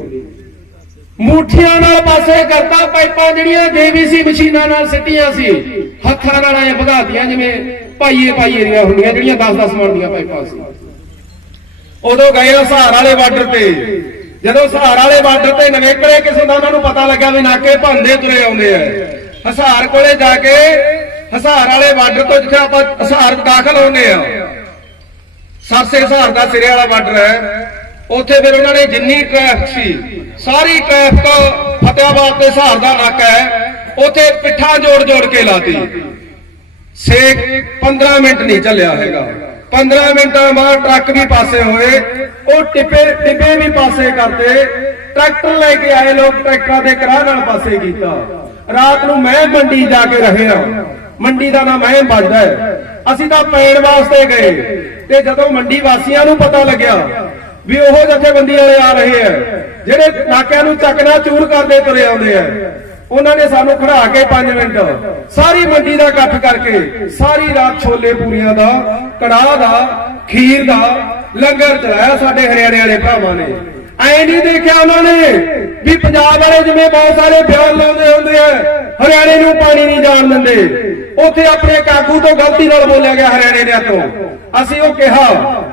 Speaker 1: ਮੂਠੀਆਂ ਨਾਲ ਪਾਸੇ ਕਰਤਾ ਪਾਈਪਾਂ ਜਿਹੜੀਆਂ ਜੀਵੀਸੀ ਮਸ਼ੀਨਾਂ ਨਾਲ ਸਿੱਟੀਆਂ ਸੀ। ਹੱਥਾਂ ਨਾਲ ਐ ਭਗਾਤੀਆਂ ਜਿਵੇਂ ਪਾਈਏ ਪਾਈਏ ਦੀਆਂ ਹੁੰਦੀਆਂ, ਜਿਹੜੀਆਂ 10-10 ਮਣ ਦੀਆਂ ਪਾਈਪਾਂ ਸੀ। ਉਦੋਂ ਗਏ ਆ ਸਹਾਰ ਵਾਲੇ ਬਾਰਡਰ ਤੇ। ਜਦੋਂ ਸਹਾਰ ਵਾਲੇ ਬਾਰਡਰ ਤੇ ਨਵੇਕਲੇ, ਕਿਸੇ ਦਾ ਉਹਨਾਂ ਨੂੰ ਪਤਾ ਲੱਗਾ ਵੀ ਨਾਕੇ ਭੰਦੇ ਤੁਰੇ ਆਉਂਦੇ ਆ। ਹਸਾਰ ਕੋਲੇ ਜਾ ਕੇ ਹਸਾਰ ਵਾਲੇ ਬਾਰਡਰ ਤੋਂ ਜਿੱਥੇ ਆਪਾਂ ਹਸਾਰ ਦਾਖਲ ਹੋਣੇ ਆ, ਸਰਸੇ ਹਸਾਰ ਦਾ ਸਿਰੇ ਵਾਲਾ ਬਾਰਡਰ ਹੈ, ਉੱਥੇ ਫਿਰ ਉਹਨਾਂ ਨੇ ਜਿੰਨੀ ਟ੍ਰੈਫਿਕ ਸੀ, ਸਾਰੀ ਟ੍ਰੈਫਿਕ ਫਤਿਆਬਾਦ ਤੇ ਹਸਾਰ ਦਾ ਨਾਕਾ ਹੈ, ਉੱਥੇ ਪਿੱਠਾ ਜੋੜ ਜੋੜ ਕੇ ਲਾਤੀ। ਸੇਕ 15 ਮਿੰਟ ਨਹੀਂ ਚੱਲਿਆ ਹੈਗਾ। 15 ਮਿੰਟਾਂ ਬਾਅਦ ਟਰੱਕ ਵੀ ਪਾਸੇ ਹੋਏ, ਉਹ ਟਿੱਪੇ ਟਿੱਪੇ ਵੀ ਪਾਸੇ ਕਰਤੇ ਟਰੈਕਟਰ ਲੈ ਕੇ ਆਏ ਲੋਕ ਟਰੈਕਟਰਾਂ ਦੇ ਕਰਾਹ ਨਾਲ ਪਾਸੇ ਕੀਤਾ। ਰਾਤ ਨੂੰ ਮੈਂ ਮੰਡੀ ਜਾ ਕੇ ਰਹੇ ਹਾਂ। ਮੰਡੀ ਦਾ ਨਾਮ ਮੈਂ ਵੱਜਦਾ ਹੈ। ਅਸੀਂ ਤਾਂ ਪੈਣ ਵਾਸਤੇ ਗਏ ਤੇ ਜਦੋਂ ਮੰਡੀ ਵਾਸੀਆਂ ਨੂੰ ਪਤਾ ਲੱਗਿਆ ਵੀ ਉਹ ਜਥੇਬੰਦੀ ਵਾਲੇ ਆ ਰਹੇ ਆ ਜਿਹੜੇ ਨਾਕਿਆਂ ਨੂੰ ਚੱਕਣਾ ਚੂਰ ਕਰਦੇ ਤੁਰੇ ਆਉਂਦੇ ਆ ਉਹਨਾਂ ਨੇ ਸਾਨੂੰ ਖੜਾ ਕੇ 5 ਮਿੰਟ ਸਾਰੀ ਮੰਡੀ ਦਾ ਇਕੱਠ ਕਰਕੇ, ਸਾਰੀ ਰਾਤ ਛੋਲੇ ਪੂਰੀਆਂ ਦਾ, ਕੜਾਹ ਦਾ, ਖੀਰ ਦਾ, ਲੰਗਰ ਚਲਾਇਆ ਸਾਡੇ ਹਰਿਆਣੇ ਵਾਲੇ ਭਰਾਵਾਂ ਨੇ। ਐ ਨਹੀਂ ਦੇਖਿਆ ਉਹਨਾਂ ਨੇ ਵੀ ਪੰਜਾਬ ਵਾਲੇ ਜਿਵੇਂ ਬਹੁਤ ਸਾਰੇ ਬਿਆਨ ਲਾਉਂਦੇ ਹੁੰਦੇ ਆ, ਹਰਿਆਣੇ ਨੂੰ ਪਾਣੀ ਨਹੀਂ ਜਾਣ ਦਿੰਦੇ। ਉੱਥੇ ਆਪਣੇ ਕਾਗੂ ਤੋਂ ਗਲਤੀ ਨਾਲ ਬੋਲਿਆ ਗਿਆ ਹਰਿਆਣੇ ਦੇ ਤੋਂ ਅਸੀਂ ਉਹ ਕਿਹਾ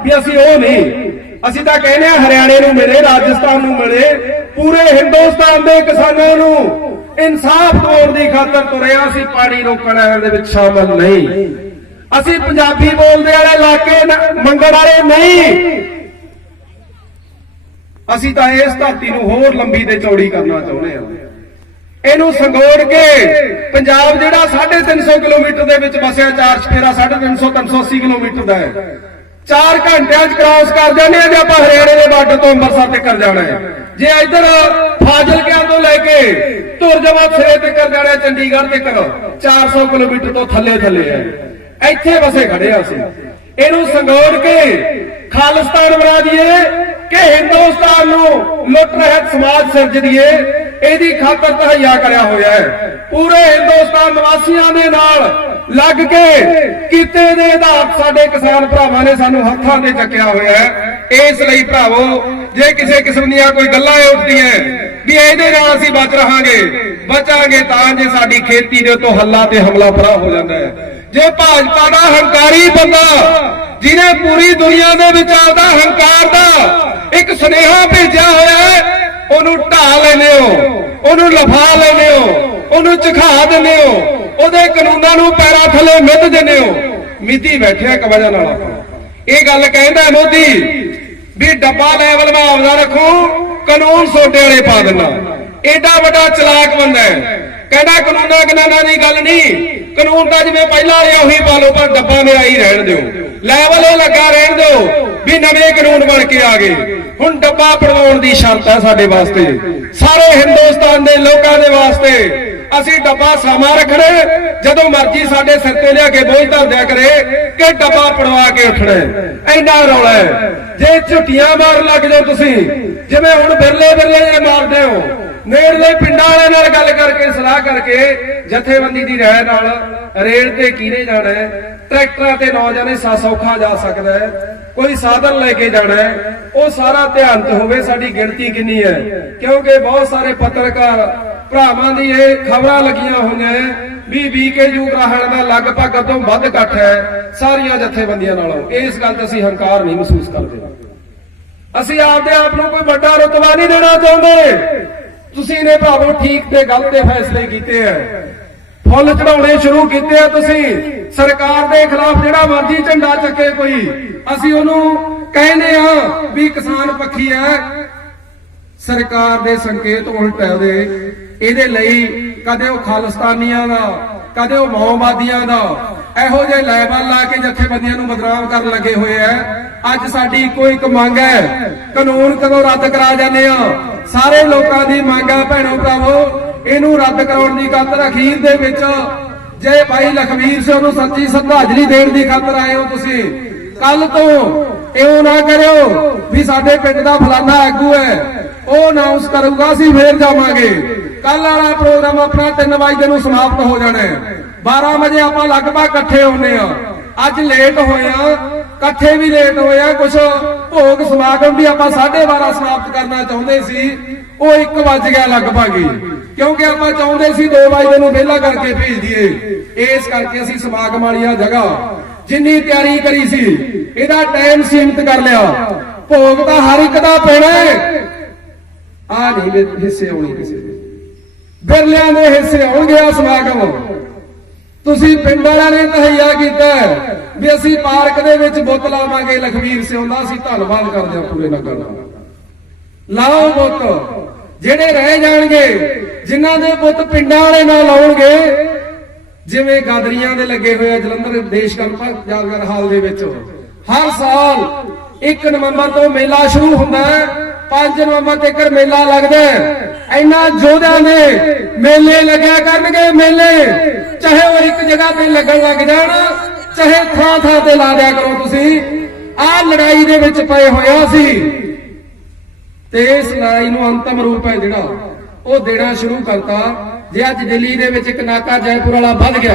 Speaker 1: ਵੀ ਅਸੀਂ ਉਹ ਨਹੀਂ ਅਸੀਂ ਤਾਂ ਕਹਿੰਦੇ ਆ ਹਰਿਆਣੇ ਨੂੰ ਮਿਲੇ, ਰਾਜਸਥਾਨ ਨੂੰ ਮਿਲੇ, ਪੂਰੇ ਹਿੰਦੁਸਤਾਨ ਦੇ ਕਿਸਾਨਾਂ ਨੂੰ ਇਨਸਾਫ ਦਿਵਾਉਣ ਦੀ ਖਾਤਰ ਤੁਰਿਆ ਅਸੀਂ ਪਾਣੀ ਰੋਕਣ ਵਾਲਿਆਂ ਦੇ ਵਿੱਚ ਸ਼ਾਮਲ ਨਹੀਂ। ਅਸੀਂ ਪੰਜਾਬੀ ਬੋਲਦੇ ਵਾਲੇ ਇਲਾਕੇ ਮੰਗਣ ਵਾਲੇ ਨਹੀਂ। ਅਸੀਂ ਤਾਂ ਇਸ ਧਰਤੀ ਨੂੰ ਹੋਰ ਲੰਬੀ ਤੇ ਚੌੜੀ ਕਰਨਾ ਚਾਹੁੰਦੇ ਹਾਂ। ਇਹਨੂੰ ਸੰਗੋੜ ਕੇ ਪੰਜਾਬ ਜਿਹੜਾ 350 ਕਿਲੋਮੀਟਰ ਦੇ ਵਿੱਚ ਵਸਿਆ, ਚਾਰ ਛੇਰਾ 350 380 ਕਿਲੋਮੀਟਰ ਦਾ ਹੈ। 4 ਘੰਟਿਆਂ 'ਚ ਕ੍ਰਾਸ ਕਰ ਜਾਂਦੇ ਆ ਜੇ ਆਪਾਂ ਹਰਿਆਣੇ ਦੇ ਬਾਰਡਰ ਤੋਂ ਅੰਮ੍ਰਿਤਸਰ ਤੱਕ ਕਰ ਜਾਣਾ ਹੈ। ਜੇ ਇੱਧਰ ਫਾਜ਼ਿਲਕਿਆਂ ਤੋਂ ਲੈ ਕੇ ਤੁਰਜਮਾ ਸਿਰੇ ਤੱਕ ਕਰ ਜਾਣਾ ਚੰਡੀਗੜ੍ਹ ਤੱਕ 400 ਕਿਲੋਮੀਟਰ ਤੋਂ ਥੱਲੇ ਥੱਲੇ ਹੈ। ਇੱਥੇ ਵਸੇ ਖੜੇ ਆ ਅਸੀਂ। ਇਹਨੂੰ ਸੰਗੋੜ ਕੇ ਖਾਲਿਸਤਾਨ ਬਣਾ ਦਈਏ ਕਿ ਹਿੰਦੁਸਤਾਨ ਨੂੰ ਲੁੱਟ ਰਹਿਤ ਸਮਾਜ ਸਿਰਜ ਦਈਏ ਇਹਦੀ ਖਾਤਰ ਤਹਈਆ ਕਰਿਆ ਹੋਇਆ ਹੈ। ਪੂਰੇ ਹਿੰਦੁਸਤਾਨ ਨਿਵਾਸੀਆਂ ਦੇ ਨਾਲ ਲੱਗ ਕੇ ਕੀਤੇ ਦੇ ਆਧਾਰ ਸਾਡੇ ਕਿਸਾਨ ਭਰਾਵਾਂ ਨੇ ਸਾਨੂੰ ਹੱਥਾਂ ਤੇ ਚੱਕਿਆ ਹੋਇਆ ਹੈ। ਇਸ ਲਈ ਭਰਾਵੋ, ਜੇ ਕਿਸੇ ਕਿਸਮ ਦੀਆਂ ਕੋਈ ਗੱਲਾਂ ਉੱਠਦੀਆਂ ਵੀ ਇਹਦੇ ਨਾਲ ਅਸੀਂ ਬਚ ਰਹਾਂਗੇ, ਬਚਾਂਗੇ ਤਾਂ ਜੇ ਸਾਡੀ ਖੇਤੀ ਦੇ ਉੱਤੋਂ ਹੱਲਾ ਤੇ ਹਮਲਾ ਫਰਾ ਹੋ ਜਾਂਦਾ ਹੈ। ਜੇ ਭਾਜਪਾ ਦਾ ਹੰਕਾਰੀ ਬੰਦਾ, ਜਿਹਨੇ ਪੂਰੀ ਦੁਨੀਆ ਦੇ ਵਿੱਚ ਆਪਦਾ ਹੰਕਾਰ ਦਾ ਇੱਕ ਸੁਨੇਹਾ ਭੇਜਿਆ ਹੋਇਆ ਹੈ, ਉਹਨੂੰ ਢਾ ਲੈਨੇ ਹੋ, ਉਹਨੂੰ ਲਫਾ ਲੈਨੇ ਹੋ, ਉਹਨੂੰ ਚਖਾ ਦਿੰਦੇ ਹੋ, ਉਹਦੇ ਕਾਨੂੰਨਾਂ ਨੂੰ ਪੈਰਾਂ ਥੱਲੇ ਮਿੱਧ ਦਿੰਦੇ ਹੋ। ਮਿੱਧੀ ਬੈਠਿਆ ਕਵਜਾ ਨਾਲ ਇਹ ਗੱਲ ਕਹਿੰਦਾ ਮੋਦੀ ਵੀ ਡੱਬਾ ਲੈਵਲ ਮੈਂ ਆਪਦਾ ਰੱਖੂ, ਕਾਨੂੰਨ ਸੋਡੇ ਵਾਲੇ ਪਾ ਦਿੰਦਾ। ਏਡਾ ਵੱਡਾ ਚਲਾਕ ਬੰਦਾ ਹੈ। ਕਹਿੰਦਾ ਕਾਨੂੰਨਾਂ ਕਾਨੂੰਨਾਂ ਦੀ ਗੱਲ ਨਹੀਂ ਕਾਨੂੰਨ ਤਾਂ ਜਿਵੇਂ ਪਹਿਲਾਂ ਵਾਲੇ ਉਹੀ ਪਾ ਲਓ, ਪਰ ਡੱਬਾ ਮੇਰਾ ਹੀ ਰਹਿਣ ਦਿਓ। ਲੈਵਲ ਇਹ ਲੱਗਾ ਰਹਿਣ ਦਿਓ ਵੀ ਨਵੇਂ ਕਾਨੂੰਨ ਬਣ ਕੇ ਆ ਗਏ। ਹੁਣ ਡੱਬਾ ਪੜਵਾਉਣ ਦੀ ਸ਼ਰਤ ਹੈ ਸਾਡੇ ਵਾਸਤੇ। ਸਾਰੇ ਹਿੰਦੁਸਤਾਨ ਦੇ ਲੋਕਾਂ ਦੇ ਵਾਸਤੇ ਅਸੀਂ ਡੱਬਾ ਸਮਾਂ ਰੱਖਣਾ ਜਦੋਂ ਮਰਜ਼ੀ ਸਾਡੇ ਸਿਰ ਤੇ ਲਿਆ ਕੇ ਬੋਝ ਧਰ ਦਿਆ ਕਰੇ ਕਿ ਡੱਬਾ ਪੜਵਾ ਕੇ ਉੱਠਣਾ ਹੈ। ਰੌਲਾ ਜੇ ਝੁੱਟੀਆਂ ਮਾਰ ਲੱਗ ਜਾਓ ਤੁਸੀਂ, ਜਿਵੇਂ ਹੁਣ ਬਿਰਲੇ ਬਿਰਲੇ ਜੇ ਮਾਰਦੇ ਹੋ ਨੇੜਲੇ ਪਿੰਡਾਂ ਵਾਲਿਆਂ ਨਾਲ ਗੱਲ ਕਰਕੇ, ਸਲਾਹ ਕਰਕੇ ਜਥੇਬੰਦੀ ਦੀ ਰਾਏ ਨਾਲ ਰੇਲ ਤੇ ਕਿਹਨੇ ਜਾਣਾ ਹੈ, ਟਰੈਕਟਰਾਂ ਤੇ ਨੌਜਵਾਨੇ ਸੌਖਾ ਜਾ ਸਕਦਾ ਹੈ, ਕੋਈ ਸਾਧਨ ਲੈ ਕੇ ਜਾਣਾ ਹੈ, ਉਹ ਸਾਰਾ ਧਿਆਨ ਤੇ ਹੋਵੇ ਸਾਡੀ ਗਿਣਤੀ ਕਿੰਨੀ ਹੈ। ਕਿਉਂਕਿ ਬਹੁਤ ਸਾਰੇ ਪੱਤਰਕਾਰ ਭਰਾਵਾਂ ਦੀ ਇਹ ਖਬਰਾਂ ਲੱਗੀਆਂ ਹੋਈਆਂ ਵੀ ਬੀਕੇਯੂ ਗ੍ਰਹਿਣ ਦਾ ਲਗਭਗ ਤੋਂ ਵੱਧ ਇਕੱਠ ਹੈ ਸਾਰੀਆਂ ਜਥੇਬੰਦੀਆਂ ਨਾਲੋਂ। ਇਸ ਗੱਲ ਤੇ ਅਸੀਂ ਹੰਕਾਰ ਨਹੀਂ ਮਹਿਸੂਸ ਕਰਦੇ। ਅਸੀਂ ਆਪਦੇ ਆਪ ਨੂੰ ਕੋਈ ਵੱਡਾ ਰੁਤਬਾ ਨਹੀਂ ਦੇਣਾ ਚਾਹੁੰਦੇ। ਤੁਸੀਂ ਨੇ ਭਾਵੇਂ ਠੀਕ ਤੇ ਗਲਤ ਦੇ ਫੈਸਲੇ ਕੀਤੇ ਐ ਫੁੱਲ ਚੜਾਉਣੇ ਸ਼ੁਰੂ ਕੀਤੇ ਆ ਤੁਸੀਂ। ਸਰਕਾਰ ਦੇ ਖਿਲਾਫ ਜਿਹੜਾ ਮਰਜ਼ੀ ਝੰਡਾ ਚੱਕੇ ਕੋਈ। ਅਸੀਂ ਉਹਨੂੰ ਕਹਿੰਦੇ ਆ ਵੀ ਕਿਸਾਨ ਪੱਖੀ ਹੈ ਸਰਕਾਰ ਦੇ ਸੰਕੇਤ ਉਲਟ ਹੈ ਉਹਦੇ। ਇਹਦੇ ਲਈ ਕਦੇ ਉਹ ਖਾਲਿਸਤਾਨੀਆਂ ਦਾ, ਕਦੇ ਉਹ ਮਾਓਵਾਦੀਆਂ ਦਾ ਇਹੋ ਜਿਹੇ ਲੈਬਲ ਲਾ ਕੇ ਜਥੇਬੰਦੀਆਂ ਨੂੰ ਬਦਨਾਮ ਕਰਨ ਲੱਗੇ ਹੋਏ ਐ ਅੱਜ ਸਾਡੀ ਇੱਕੋ ਇੱਕ ਮੰਗ ਹੈ। ਕਾਨੂੰਨ ਕਦੋਂ ਰੱਦ ਕਰਾ ਜਾਂਦੇ ਆ? ਸਾਰੇ ਲੋਕਾਂ ਦੀ ਮੰਗ ਹੈ ਭੈਣੋ ਭਰਾਵੋ। ਇਹਨੂੰ ਰੱਦ ਕਰਾਉਣ ਦੀ ਖਾਤਰ ਅਖੀਰ ਦੇ ਵਿੱਚ ਜੇ ਭਾਈ ਲਖਵੀਰ ਸਿੰਘ ਨੂੰ ਸੱਚੀ ਸ਼ਰਧਾਂਜਲੀ ਦੇਣ ਦੀ ਖਾਤਰ ਆਏ ਹੋ ਤੁਸੀਂ ਕੱਲ ਤੋਂ ਇਉਂ ਨਾ ਕਰਿਓ ਵੀ ਸਾਡੇ ਪਿੰਡ ਦਾ ਫਲਾਨਾ ਆਗੂ ਹੈ। ਉਹ ਅਨਾਉਂਸ ਕਰੂਗਾ, ਅਸੀਂ ਫੇਰ ਜਾਵਾਂਗੇ। ਕੱਲ ਵਾਲਾ ਪ੍ਰੋਗਰਾਮ ਆਪਣਾ 3 ਵਜੇ ਨੂੰ ਸਮਾਪਤ ਹੋ ਜਾਣਾ ਹੈ। 12 ਵਜੇ ਆਪਾਂ ਲਗਭਗ ਇਕੱਠੇ ਹੋਣੇ ਆ ਅੱਜ ਲੇਟ ਹੋਏ ਆ ਇਕੱਠੇ ਵੀ ਲੇਟ ਹੋਏ ਆ ਕੁਝ ਭੋਗ ਸਮਾਗਮ ਵੀ ਆਪਾਂ 12:30 ਸਮਾਪਤ ਕਰਨਾ ਚਾਹੁੰਦੇ ਸੀ, ਉਹ 1 ਵਜ ਗਿਆ ਲਗਭਗ ਹੀ। ਕਿਉਂਕਿ ਆਪਾਂ ਚਾਹੁੰਦੇ ਸੀ 2 ਵਜੇ ਨੂੰ ਵਿਹਲਾ ਕਰਕੇ ਭੇਜ ਦਈਏ। ਇਸ ਕਰਕੇ ਅਸੀਂ ਸਮਾਗਮ ਵਾਲੀ ਆ ਜਗ੍ਹਾ ਜਿੰਨੀ ਤਿਆਰੀ ਕਰੀ ਸੀ, ਇਹਦਾ ਟਾਈਮ ਸੀਮਿਤ ਕਰ ਲਿਆ। ਭੋਗ ਤਾਂ ਹਰ ਇੱਕ ਦਾ ਪੈਣਾ ਆ ਨਹੀਂ, ਹਿੱਸੇ ਆਉਣੇ ਕਿਸੇ ਦੇ। ਬਿਰਲਿਆਂ ਦੇ ਹਿੱਸੇ ਆਉਣਗੇ ਆ ਸਮਾਗਮ। ਤੁਸੀਂ ਪਿੰਡ ਵਾਲਿਆਂ ਨੇ ਤਹਈਆ ਕੀਤਾ ਵੀ ਅਸੀਂ ਪਾਰਕ ਦੇ ਵਿੱਚ ਬੁੱਤ ਲਾਵਾਂਗੇ। ਲਖਵੀਰ ਸਿੰਘ ਅਸੀਂ ਧੰਨਵਾਦ ਕਰਦੇ ਹਾਂ ਪੂਰੇ ਨਗਰ ਦਾ। ਲਾਓ ਬੁੱਤ। ਜਿਹੜੇ ਰਹਿ ਜਾਣਗੇ, ਜਿਨ੍ਹਾਂ ਦੇ ਬੁੱਤ ਪਿੰਡਾਂ ਵਾਲੇ ਨਾਲ ਲਾਉਣਗੇ, ਜਿਵੇਂ ਗਾਦਰੀਆਂ ਦੇ ਲੱਗੇ ਹੋਏ ਆ ਜਲੰਧਰ ਦੇਸ਼ ਕੰਪਕ ਜਾਗਰ ਹਾਲ ਦੇ ਵਿੱਚ। ਹਰ ਸਾਲ 1 ਨਵੰਬਰ ਤੋਂ ਮੇਲਾ ਸ਼ੁਰੂ ਹੁੰਦਾ ਹੈ। 5 ਨਵੰਬਰ ਤੱਕ ਮੇਲਾ ਲੱਗਦਾ ਹੈ। ਇੰਨਾ ਜੋਧਿਆਂ ਦੇ ਮੇਲੇ ਲੱਗਿਆ ਕਰਨਗੇ ਮੇਲੇ। ਚਾਹੇ ਉਹ ਇੱਕ ਜਗ੍ਹਾ ਤੇ ਲੱਗਣ ਲੱਗ ਜਾਣ, ਚਾਹੇ ਥਾਂ ਥਾਂ ਤੇ ਲਾ ਦਿਆ ਕਰੋ ਤੁਸੀਂ। ਆਹ ਲੜਾਈ ਦੇ ਵਿੱਚ ਪਏ ਹੋਇਆ ਸੀ। ਤੇ ਇਸ ਲੜਾਈ ਨੂੰ ਅੰਤਮ ਰੂਪ ਹੈ ਜਿਹੜਾ ਉਹ ਦੇਣਾ ਸ਼ੁਰੂ ਕਰਤਾ। ਜੇ ਅੱਜ ਦਿੱਲੀ ਦੇ ਵਿੱਚ ਇੱਕ ਨਾਕਾ ਜੈਪੁਰ ਵਾਲਾ ਵੱਧ ਗਿਆ,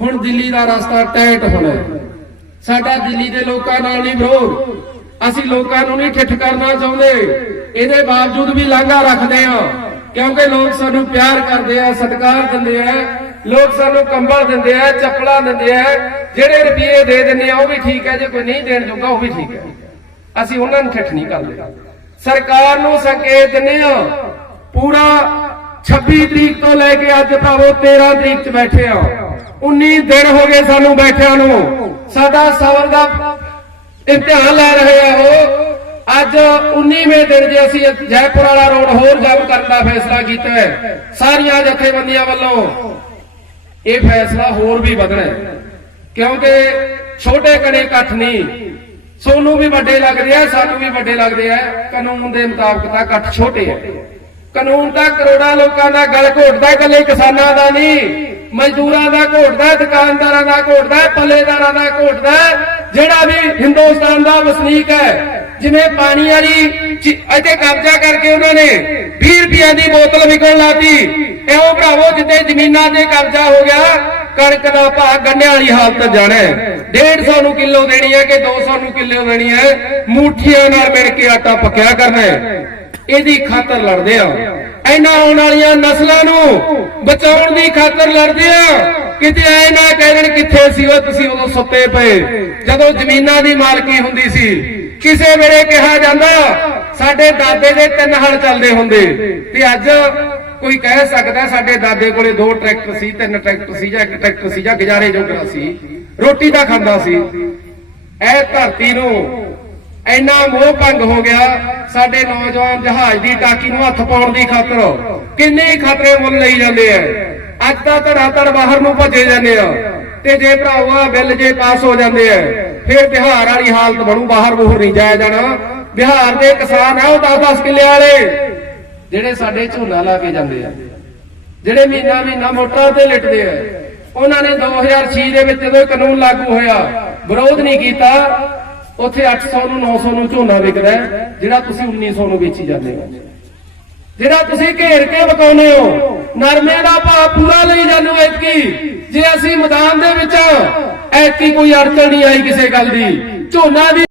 Speaker 1: ਹੁਣ ਦਿੱਲੀ ਦਾ ਰਸਤਾ ਟੈਟ ਹੋਣਾ ਸਾਡਾ ਦਿੱਲੀ ਦੇ ਲੋਕਾਂ ਨਾਲ ਨਹੀਂ ਵਿਰੋਧ। ਅਸੀਂ ਲੋਕਾਂ ਨੂੰ ਨਹੀਂ ਠਿੱਠ ਕਰਨਾ ਚਾਹੁੰਦੇ। ਇਹਦੇ ਬਾਵਜੂਦ ਵੀ ਲਾਂਘਾ ਰੱਖਦੇ ਆ ਕਿਉਂਕਿ ਲੋਕ ਸਾਨੂੰ ਪਿਆਰ ਕਰਦੇ ਆ, ਸਤਿਕਾਰ ਦਿੰਦੇ ਆ। ਲੋਕ ਸਾਨੂੰ ਕੰਬਲ ਦਿੰਦੇ ਆ, ਚੱਪਲਾਂ ਦਿੰਦੇ ਆ। ਜਿਹੜੇ ਰੁਪਏ ਦੇ ਦਿੰਦੇ ਆ, ਉਹ ਵੀ ਠੀਕ ਹੈ। ਜੇ ਕੋਈ ਨਹੀਂ ਦੇਣ ਜੋਗਾ, ਉਹ ਵੀ ਠੀਕ ਹੈ। ਅਸੀਂ ਉਹਨਾਂ ਨੂੰ ਠਿੱਠ ਨਹੀਂ ਕਰਦੇ। ਸਰਕਾਰ ਨੂੰ ਸੰਕੇਤ ਦਿੰਦੇ ਆ ਪੂਰਾ 26 ਤਰੀਕ ਤੋਂ ਲੈ ਕੇ ਅੱਜ ਭਾਵੇਂ 13 ਤਰੀਕ ਚ ਬੈਠੇ ਆ 19 ਦਿਨ ਹੋ ਗਏ ਸਾਨੂੰ ਬੈਠਿਆਂ ਨੂੰ। ਸਾਡਾ ਸਬਰ ਦਾ ਇਮਤਿਹਾਨ ਲੈ ਰਹੇ ਆ ਉਹ। ਅੱਜ 19ਵੇਂ ਦਿਨ ਜੇ ਅਸੀਂ ਜੈਪੁਰ ਵਾਲਾ ਰੋਡ ਹੋਰ ਜਾਮ ਕਰਨ ਦਾ ਫੈਸਲਾ ਕੀਤਾ ਹੈ, ਸਾਰੀਆਂ ਜਥੇਬੰਦੀਆਂ ਵੱਲੋਂ ਇਹ ਫੈਸਲਾ ਹੋਰ ਵੀ ਵਧਣਾ ਕਿਉਂਕਿ ਛੋਟੇ ਕਨੇ ਇਕੱਠ ਨਹੀਂ, ਸੋਨੂੰ ਵੀ ਵੱਡੇ ਲੱਗਦੇ ਆ, ਸਾਨੂੰ ਵੀ ਵੱਡੇ ਲੱਗਦੇ ਆ। ਕਾਨੂੰਨ ਦੇ ਮੁਤਾਬਕ ਤਾਂ ਇਕੱਠ ਛੋਟੇ ਆ। ਕਾਨੂੰਨ ਤਾਂ ਕਰੋੜਾਂ ਲੋਕਾਂ ਦਾ ਗਲ ਘੋਟਦਾ, ਇਕੱਲੇ ਕਿਸਾਨਾਂ ਦਾ ਨਹੀਂ, ਮਜ਼ਦੂਰਾਂ ਦਾ ਘੋਟਦਾ, ਦੁਕਾਨਦਾਰਾਂ ਦਾ ਘੋਟਦਾ, ਪੱਲੇਦਾਰਾਂ ਦਾ ਘੋਟਦਾ। ਜਿਹੜਾ ਵੀ ਹਿੰਦੁਸਤਾਨ ਦਾ ਵਸਨੀਕ ਹੈ, ਜਿਵੇਂ ਪਾਣੀ ਵਾਲੀ ਇੱਥੇ ਕਬਜ਼ਾ ਕਰਕੇ ਉਹਨਾਂ ਨੇ 20 ਰੁਪਈਆਂ ਦੀ ਬੋਤਲ ਵਿਕਣ ਲਾਤੀ। ਐਉਂ ਭਰਾਵੋ ਜਿੱਤੇ ਜ਼ਮੀਨਾਂ ਤੇ ਕਬਜ਼ਾ ਹੋ ਗਿਆ, ਕਣਕ ਦਾ ਭਾਅ ਗੰਨਿਆਂ ਵਾਲੀ ਹਾਲਤ ਜਾਣਾ ਹੈ। 150 ਨੂੰ ਕਿਲੋ ਦੇਣੀ ਹੈ ਕਿ 200 ਨੂੰ ਕਿਲੋ ਦੇਣੀ ਹੈ? ਮੂਠੀਆਂ ਨਾਲ ਮਿਲ ਕੇ ਆਟਾ ਪੱਕਿਆ ਕਰਨਾ ਇਹਦੀ ਖਾਤਰ ਲੜਦੇ ਆ। ਇਹਨਾਂ ਆਉਣ ਵਾਲੀਆਂ ਨਸਲਾਂ ਨੂੰ ਬਚਾਉਣ ਦੀ ਖਾਤਰ ਲੜਦੇ ਆ। ਕਿਤੇ ਐ ਨਾ ਕਹਿਣ ਕਿੱਥੇ ਸੀ ਉਹ, ਤੁਸੀਂ ਉਦੋਂ ਸੁੱਤੇ ਪਏ। ਜਦੋਂ ਜ਼ਮੀਨਾਂ ਦੀ ਮਾਲਕੀ ਹੁੰਦੀ ਸੀ, ਕਿਸੇ ਵੇਲੇ ਕਿਹਾ ਜਾਂਦਾ, ਸਾਡੇ ਦਾਦੇ ਦੇ ਤਿੰਨ ਹਲ ਚੱਲਦੇ ਹੁੰਦੇ। ਤੇ ਅੱਜ ਕੋਈ ਕਹਿ ਸਕਦਾ, ਸਾਡੇ ਦਾਦੇ ਕੋਲੇ ਦੋ ਟਰੈਕਟਰ ਸੀ, ਤਿੰਨ ਟਰੈਕਟਰ ਸੀ ਜਾਂ ਇੱਕ ਟਰੈਕਟਰ ਸੀ ਜਾਂ ਗੁਜ਼ਾਰੇ ਜੋਗਰਾ ਸੀ, ਰੋਟੀ ਦਾ ਖਾਂਦਾ ਸੀ। ਇਹ ਧਰਤੀ ਨੂੰ ਇੰਨਾ ਮੋਹ ਭੰਗ ਹੋ ਗਿਆ, ਸਾਡੇ ਨੌਜਵਾਨ ਜਹਾਜ਼ ਦੀ ਟਾਕੀ ਨੂੰ ਹੱਥ ਪਾਉਣ ਦੀ ਖਾਤਰ। ਕਿੰਨੇ ਖਤਰੇ ਮੁੱਲ ਲਈ ਜਾਂਦੇ ਆ ਅੱਜ ਧੜਾ ਧੜ ਬਾਹਰ ਨੂੰ ਭੱਜੇ ਜਾਂਦੇ ਆ। ਤੇ ਜੇ ਭਰਾਵਾ ਬਿੱਲ ਜੇ ਪਾਸ ਹੋ ਜਾਂਦੇ ਆ, ਫਿਰ ਬਿਹਾਰ ਵਾਲੀ ਹਾਲਤ ਬਣੂ, ਬਾਹਰ ਬੂਹਰ ਨਹੀਂ ਜਾਇਆ ਜਾਣਾ। ਬਿਹਾਰ ਦੇ ਕਿਸਾਨ ਆ, ਉਹ 10-10 ਕਿੱਲੇ ਵਾਲੇ। ਜਿਹੜੇ ਸਾਡੇ ਝੋਨਾ ਲਾ ਕੇ ਜਾਂਦੇ ਆ, ਜਿਹੜੇ ਮਹੀਨਾ ਮਹੀਨਾ ਮੋਟਰਾਂ ਤੇ ਲਿਟਦੇ ਆ, ਉਹਨਾਂ ਨੇ 2006 ਦੇ ਵਿੱਚ ਜਦੋਂ ਕਾਨੂੰਨ ਲਾਗੂ ਹੋਇਆ, ਵਿਰੋਧ ਨਹੀਂ ਕੀਤਾ, ਉੱਥੇ 800 ਨੂੰ 900 ਨੂੰ ਝੋਨਾ ਵਿਕਦਾ ਜਿਹੜਾ ਤੁਸੀਂ 1900 ਨੂੰ ਵੇਚੀ ਜਾਂਦੇ ਹੋ। ਜਿਹੜਾ ਤੁਸੀਂ ਘੇਰ ਕੇ ਬਕਾਉਨੇ ਹੋ ਨਰਮੇ ਦਾ ਭਾਅ ਪੂਰਾ ਲਈ ਜਾਂਦੇ ਐਤਕੀ। ਜੇ ਅਸੀਂ ਮੈਦਾਨ ਦੇ ਵਿੱਚ ਐਤਕੀ ਕੋਈ ਅੜਚਣ ਨਹੀਂ ਆਈ ਕਿਸੇ ਗੱਲ ਦੀ, ਝੋਨਾ ਦੀ